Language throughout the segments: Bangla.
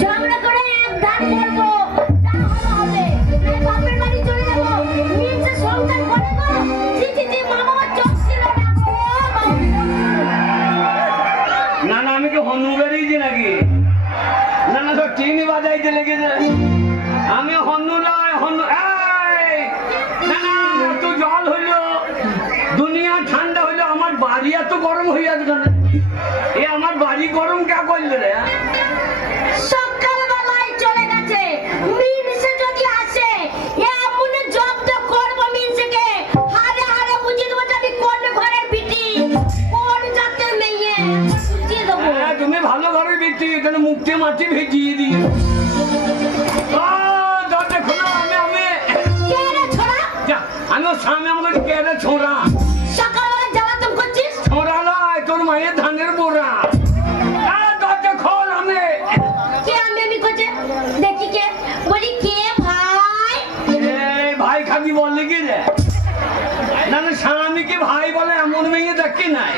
ঝগড়া করে এক ধার করবো, যা হবে নাই বাপের বাড়ি চলে যাবো, নিজে সংসার করে গো। জি মা বাবা চোখ ছিল না গো। না না আমি কি হনু বেরিয়েছি নাকি? না না তো টিনি বাজাইতে লেগেছে। আমি হনু নয়, হনু না না তো জল হইল, দুনিয়া ঠান্ডা হইলো, আমার বাড়ি এত গরম হয়ে যাচ্ছে কেন? এ আমার বাড়ি গরম কে করলে রে? সকালবেলায় চলে গেছে, মিনসে যদি আসে এমন জব্দ করবো মিনসেকে, হারে হারে বুঝিয়ে দেবো আমি কোন ঘরের বিটি, কোন জাতের মেয়ে বুঝিয়ে দেবো। তুমি ভালো ঘরের বিটি, এখানে মুখে মাটি ভেজিয়ে দিয়ে দরজা খোলা। আমি আমি ওর সামনে আমাকে কেড়ে ছোড়া। সকালবেলা জ্বালাতন করছিস? ছোড়া নয়, তোর মায়ের ধানের বোরা। দরজা খোল। আমি কে? আমি করছে দেখি কে, বলি কে ভাই? ভাই খাবি বললে কি রে? না না স্বামীকে ভাই বলে এমন মেয়ে দেখি নাই।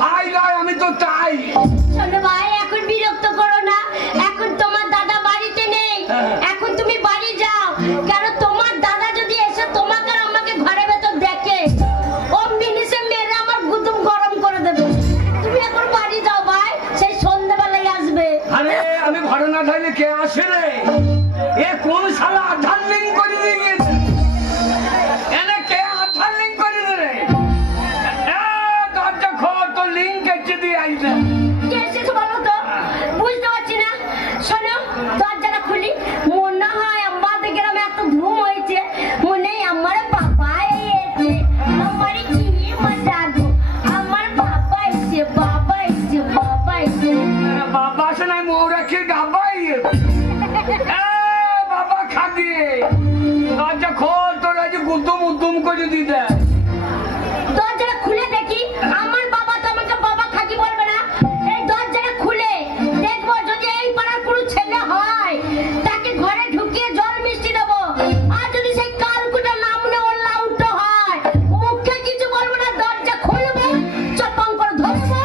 ভাই নয়, আমি তো তাই। শোনো ভাই, এখন বিরক্ত করো না, এখন তোমার দাদা বাড়িতে নেই, এখন তুমি বাড়ি যাও। কারণ তোমার দাদা যদি এসে তোমাকে আর আমাকে ঘরে ভেতর দেখে, ও মিনিসে মেরে আমার গুদুম গরম করে দেবে। তুমি এখন বাড়ি যাও ভাই, সেই সন্ধ্যাবেলায় আসবে। আরে আমি ঘরে না থাকলে কে আসে রে? এ কোন শালা আধার লিঙ্ক করে দিয়ে গিয়েছে? এনে কে আধার লিঙ্ক করে দে রে? দরজা খোল, তোর লিঙ্ক কেটে দিয়ে আইছে। কে এসেছে বলো তো? বুঝতে পারছি না। শোনো, দরজাটা খুলি, মনে হয় আমাদের গ্রামে এত ধুম হয়েছে, মনে হয় আমার বাবা এসেছে। আমার কি মজা গো, আমার বাবা এসেছে, বাবা এসেছে, বাবা এসেছে। বাবা আসে নাই, মৌরাকে গাবাই। বাবা খাবি? দরজা খোল, তোর আজ গুদুম উদ্দুম করে দিয়ে দেয়। দরজাটা খুলে দেখি, আমার বাবা তো আমাকে বাবা খাকি বলবে না। এই দরজাটা খুলে দেখবো, যদি এই পাড়ার কোনো ছেলে হয় তাকে ঘরে ঢুকিয়ে জল মিষ্টি দেবো। আর যদি সেই কালকুটা নামনে ওর লাউটো হয়, মুখে কিছু বলবো না, দরজা খুলবো, চপং করে ধরবো,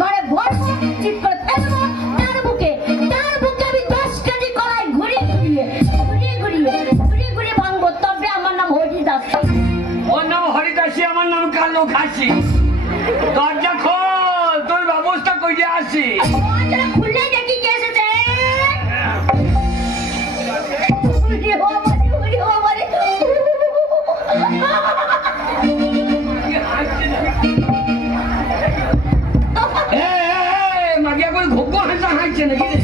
ঘরে ভরবো, চিৎ করে ফেলবো। তার বুকে আমি 10 কেজি কলাই ঘুরিয়ে ভাঙবো, তবে আমার নাম হরিদাস। ওর নাম হরিদাসী, আমার নাম কালো খাসি। দরজা খোল, তোর ব্যবস্থা করে আসি। দরজাটা খুলে দেখি কে এসেছে। মাগিয়া করে ঘুঘু হাসা হাসছে নাকি রে?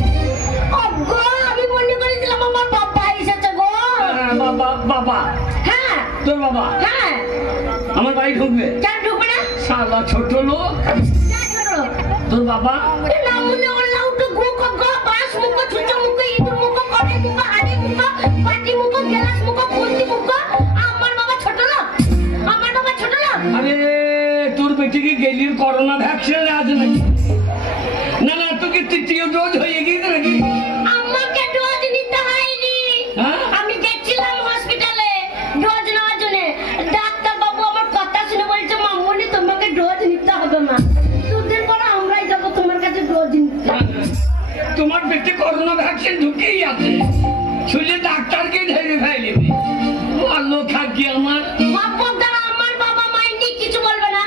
ওগো, আমি মনে করেছিলাম আমার বাবা এসেছে গো। বাবা? বাবা? হ্যাঁ। তোর বাবা? হ্যাঁ। আমার বাড়ি ঢুকবে? কেন ঢুকবে না? শালা ছোট লোক। তোর বাবা? নামুনে ওর লাউটো গুখো গো, বাস মুখো, ছুঁচো মুখো, ইঁদুর মুখো, কড়াই মুখো, হাঁড়ি মুখো, পাটি মুখো, গ্লাস মুখো, খুন্তি মুখো। আমার বাবা ছোট লোক, আমার বাবা ছোট লোক। আরে তোর বেটিকে গেলির করোনা ভ্যাকসিন আছে নাকি? না না, তোকে তৃতীয় ডোজ হয়ে গিয়েছে নাকি? আমাকে ডোজ নিতে হয়নি, আমি গেছিলাম হসপিটালে ডোজ নেওয়ার জন্য। ডাক্তার বাবু আমার কথা শুনে বলছে, মামুনি তোমাকে ডোজ নিতে হবে না, দুদিন পরে আমরাই যাবো তোমার কাছে ডোজ নিতে। তোমার পেটে করোনা ভ্যাকসিন ঢুকেই আছে, শুনে ডাক্তারকে ধরে ফেলবি। ভালো থাকি আমার আমার বাবা মাইনি কিছু বলবে না।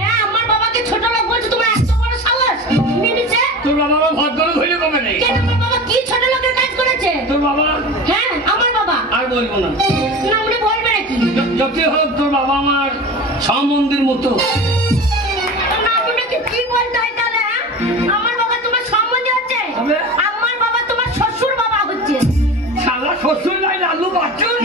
হ্যাঁ, আমার বাবাকে ছোট লোক বলছে, তোমার এত বড় সাহস মিনিছে? তোর বাবা ভদ্র হইলে কমে নেই? কেন, আমার বাবা কি ছোট লোকের কাজ করেছে? তোর বাবা? হ্যাঁ, আমার বাবা। আর বলবো না। না, উনি বলবে নাকি? যতই হোক তোর বাবা আমার সম্বন্ধের মতো। না, উনাকে কি বলতে হয় তাহলে? আমার বাবা তোমার সম্বন্ধে হচ্ছে? আমার বাবা তোমার শ্বশুর বাবা হচ্ছে। শালা শ্বশুর নাই, লালু বাচ্চুন।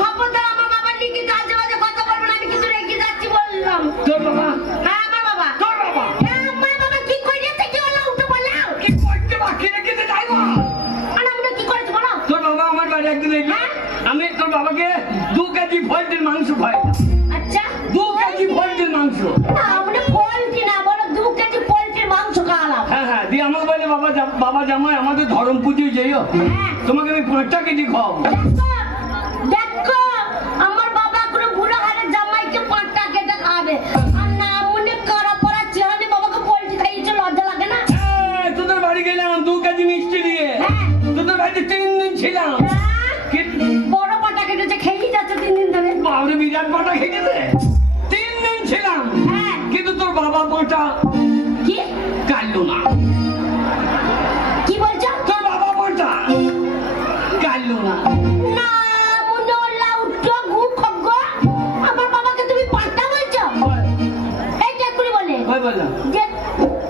খবরদার আমার বাবার নিয়ে কিন্তু আজে বাজে কথা বলবো না, আমি কিন্তু রেগে যাচ্ছি বললাম। তোর বাবা? হ্যাঁ, আমার বাবা। তোর বাবা? হ্যাঁ, আমার বাবা কি করেছে কি বলো, উঠে বললাম। কি করতে বাকি রেখেছে যাইবো? আমরা কি করেছি বলো? তোর বাবা আমার বাড়ি একদিন এলো, আমি তোর বাবাকে 2 কেজি পোল্ট্রির মাংস খাই। আচ্ছা, 2 কেজি পোল্ট্রির মাংস? না, আমরা পোল্ট্রি না, বলো 2 কেজি পোল্ট্রির মাংস খাওয়ালাম। হ্যাঁ হ্যাঁ, দিয়ে আমাকে বলে বাবা জামাই আমাদের ধরম পুজোয় যাইও, তোমাকে আমি 5টা কেজি খাওয়াবো। দেখো, আমার বাবা কোনো বুড়ো হাড়ের জামাইকে 5টা কেটে খাবে। আর না, মনে করা পড়া চেহারে বাবাকে পোল্ট্রি খাইয়েছে, লজ্জা লাগে না? তোর বাবা পাঁটা কি কাটলো না। কি বলছো? তোর বাবা পাঁটা কাটলো না। না মুন্ডো লাউটো গু খগ্গ আমার বাবাকে তুমি পাটা বলছো? এই ঠাকুরি বলে কই বললা যে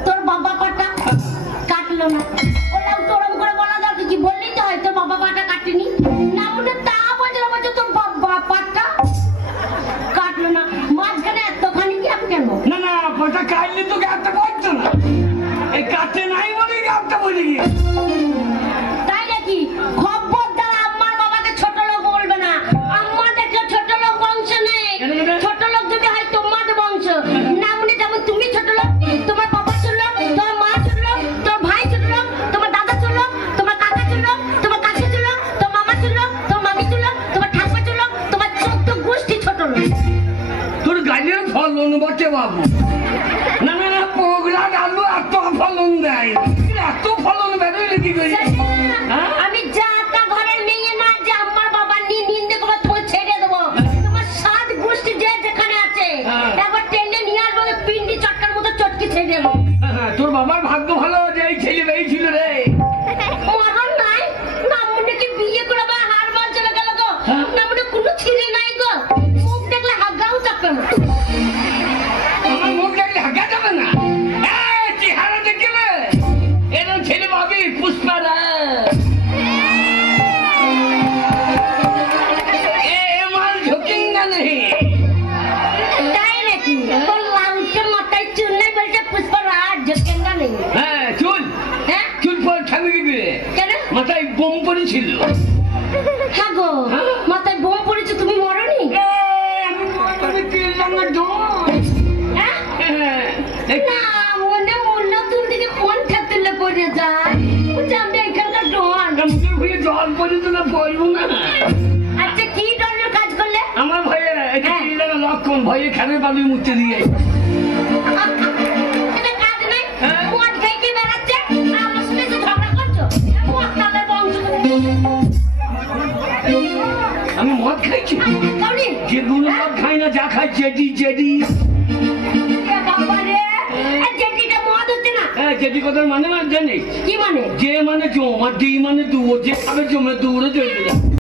তোর বাবা পাটা কাটলো না। ও লাউটো ওরম করে বলা দাও কি বললি তো হয় তোর বাবা পাটা কাটেনি। না মুন্ডো তা বলছো তোর বাবা পাটা কাটলো না। মাঝখানে এতখানি গ্যাপ কেন? না না পাঁটা কাটলি তো গ্যাপটা বলছো না, এই কাটে নাই বলে গ্যাপটা বলে গিয়ে। তাই নাকি? খবরদার আমার বাবাকে ছোট লোক বলবে না। আমার দেখলে ছোট লোক বংশ নেই। ছোট লোক যদি হয় তোমার বংশ না, মনে যেমন তুমি ছোট লোক, তোমার বাবা ছোট লোক, তোমার মা ছোট লোক, তোর ভাই ছোট লোক, তোমার দাদা ছোট লোক, তোমার কাকা ছোট লোক, তোমার কাকি ছোট লোক, তোমার মামা ছোট লোক, তোমার মামি ছোট লোক, তোমার ঠাকুমা ছোট লোক, তোমার 14 গোষ্ঠী ছোট লোক। তোর গাড়ির ফলন বটে বাবু। না না না পোগলা আলু এত ফলন দেয়, এত ফলন বেরোয় কি করে? আমি যা তা ঘরের মেয়ে না যে আমার বাবা নিন্দে করে তোমাকে ছেড়ে দেবো। তোমার 7 গোষ্ঠী যে যেখানে আছে একবার টেনে নিয়ে আসবো, পিন্ডি চটকার মতো চটকে ছেড়ে দেবো। তোর বাবার ভাগ্য ভালো যে এই ছেলে এই ছিল রে। মরণ নাই না, মনে কি বিয়ে করে আবার হার মাল চলে গেল গো? না মনে কোনো ছেলে নাই গো, মুখ দেখলে হাগাও চাপে না। আমার মুখ দেখলে হাগা যাবে না। চেহারা দেখলে এরকম ছেলে পাবি পুষ্পা রায়। মাল ঝুঁকিঙ্গা নেই। তাই নাকি? তোর লাউটের মাথায় চুল নেই বলছে পুষ্পরাজ ঝুঁকেঙ্গা নেই। হ্যাঁ চুল হ্যাঁ চুল পর থাকবে কি করে? কেন? মাথায় বোম পড়েছিল। হ্যাঁ গো, মাথায় বোম পড়েছে, তুমি মরনি? আমি কিনলাম না ডন। হ্যাঁ? না মনে মূল্য তুমি দিকে কোন ঠাকুরলে পড়ে যায়, বলছে আমি এখানকার ডন। মুখের ভুঁয়ে জল পড়েছে না পড়বো না। আচ্ছা কি ডনের কাজ করলে? আমার ভয়ে লক্ষণ ভয়ে খেলে পাবি মুখতে দিয়ে। এটা কাজ নাই, হ্যাঁ? মদ খাই কি বেড়াচ্ছে আমার সাথে এসে ঝগড়া করছো? মদ তাদের বংশ আমি মদ খাইছি, কাউরি যেগুলো মদ খাই না যা খাই জেডি জেডি। বাবা রে, যেটিটা মদ হচ্ছে না। জেডি কথার মানে জানিস? কি মানে? যে মানে জম আর ডি মানে দু, যে খাবে জমে দৌড়ে চলে যায়।